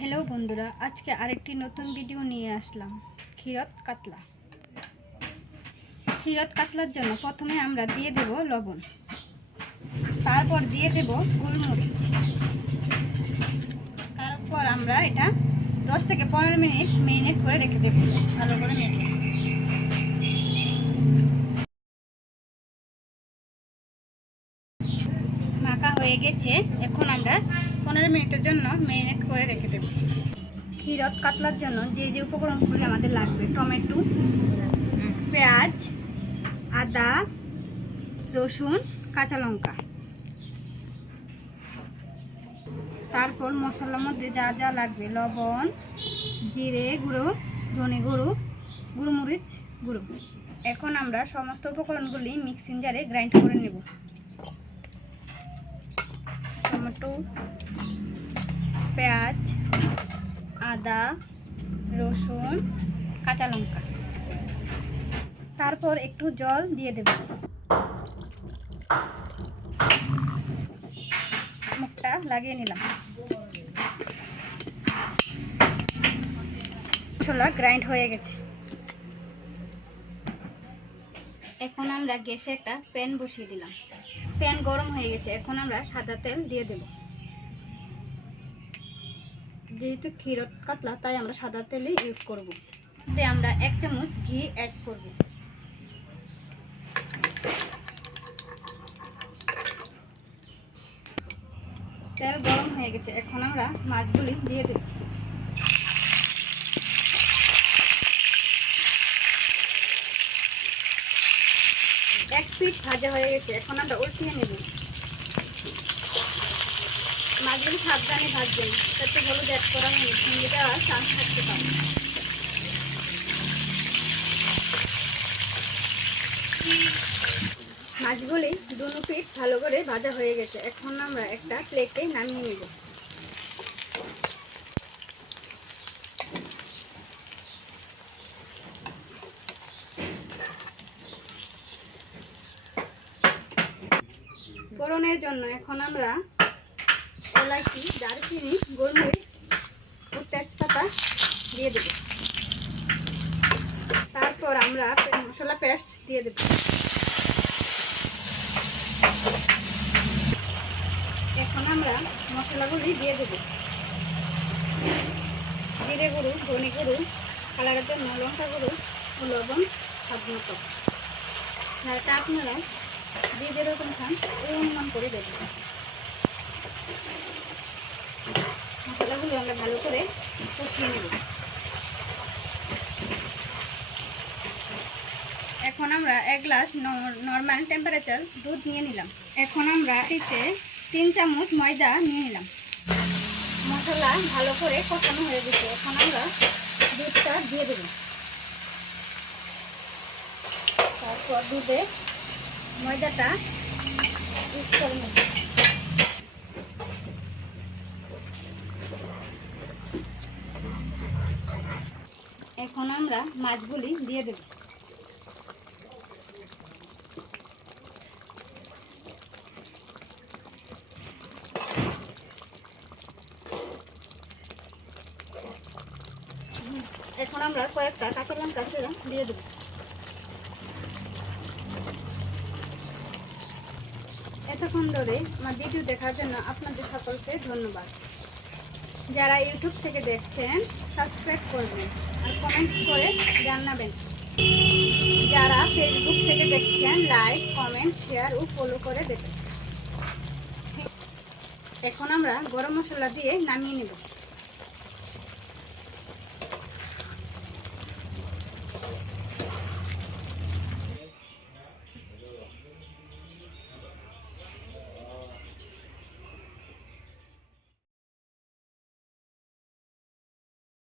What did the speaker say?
Hello বন্ধুরা, আজকে আরেকটি নতুন ভিডিও নিয়ে আসলাম। ক্ষীরত কাতলা। ক্ষীরত কাতলার জন্য প্রথমে আমরা দিয়ে দেব লবণ, তারপর দিয়ে দেব গোলমরিচ, তারপর আমরা এটা 10 থেকে 15 মিনিট মেরিনেট করে রেখে দেব ভালো করে মেখে। মাখা হয়ে গেছে, এখন আমরা 15 মিনিটের জন্য মেরিনেট করে রেখে দেব। ক্ষীরত কাতলার জন্য যে যে উপকরণগুলি আমাদের লাগবে: টমেটো, পেঁয়াজ, আদা, রসুন, কাঁচা লঙ্কা। তারপর মশলার মধ্যে যা যা লাগবে: লবণ, জিরে গুঁড়ো, ধনে গুঁড়ো, গুঁড়োমরিচ গুঁড়ো। এখন আমরা সমস্ত উপকরণগুলি মিক্সিং জারে গ্রাইন্ড করে নেব। টমেটো, পেঁয়াজ, আদা, রসুন, কাঁচা লঙ্কা। তারপর একটু জল দিয়ে দেব। মুখটা লাগিয়ে নিলাম। মশলা গ্রাইন্ড হয়ে গেছে। এখন আমরা গ্যাসে একটা প্যান বসিয়ে দিলাম। প্যান গরম হয়ে গেছে, এখন আমরা সাদা তেল দিয়ে দেব। যেহেতু ক্ষীরত কাতলা, তাই আমরা সাদা তেলই ইউজ করব। আমরা 1 চামচ ঘি অ্যাড করব। তেল গরম হয়ে গেছে, এখন আমরা মাছগুলি দিয়ে দেব। এক পিঠ ভাজা হয়ে গেছে, এখন আমরা উল্টিয়ে নেব। মাছগুলি সাবধানে ভাজবেন, যাতে হলুদ অ্যাড করা হয়নি, ভেঙে যাওয়ার চান্স থাকতে পারে। মাছগুলি দুনো পিঠ ভালো করে ভাজা হয়ে গেছে, এখন আমরা একটা প্লেটে নামিয়ে নেব। ফোড়নের জন্য এখন আমরা এলাচি, দারচিনি, গোলমরিচ ও তেজপাতা দিয়ে দেব। তারপর আমরা মশলা পেস্ট দিয়ে দেব। এখন আমরা মশলাগুলি দিয়ে দেব। জিরে গুঁড়ো, ধনে গুঁড়ো, কালারের জন্য লঙ্কা গুঁড়ো ও লবণ স্বাদ মতো। ঝালটা আপনারা যে যেরকম খান ওই অনুমান করে দেবেন। মশলাগুলো আমরা ভালো করে কষিয়ে নেব। এখন আমরা 1 গ্লাস নর্মাল টেম্পারেচার দুধ নিয়ে নিলাম। এখন আমরা এতে 3 চামচ ময়দা নিয়ে নিলাম। মশলা ভালো করে কষানো হয়ে গেছে, এখন আমরা দুধটা দিয়ে দেব। তারপর দুধে ময়দাটা মিক্স করে নেব। এখন আমরা মাছগুলি দিয়ে দেব। এখন আমরা কয়েকটা কাঁচা লঙ্কা দিয়ে দেব। এতক্ষণ ধরে আমার ভিডিও দেখার জন্য আপনাদের সকলকে ধন্যবাদ। যারা ইউটিউব থেকে দেখছেন সাবস্ক্রাইব করবেন আর কমেন্ট করে জানাবেন। যারা ফেসবুক থেকে দেখছেন লাইক, কমেন্ট, শেয়ার ও ফলো করে দেবেন। এখন আমরা গরম মশলা দিয়ে নামিয়ে নেব।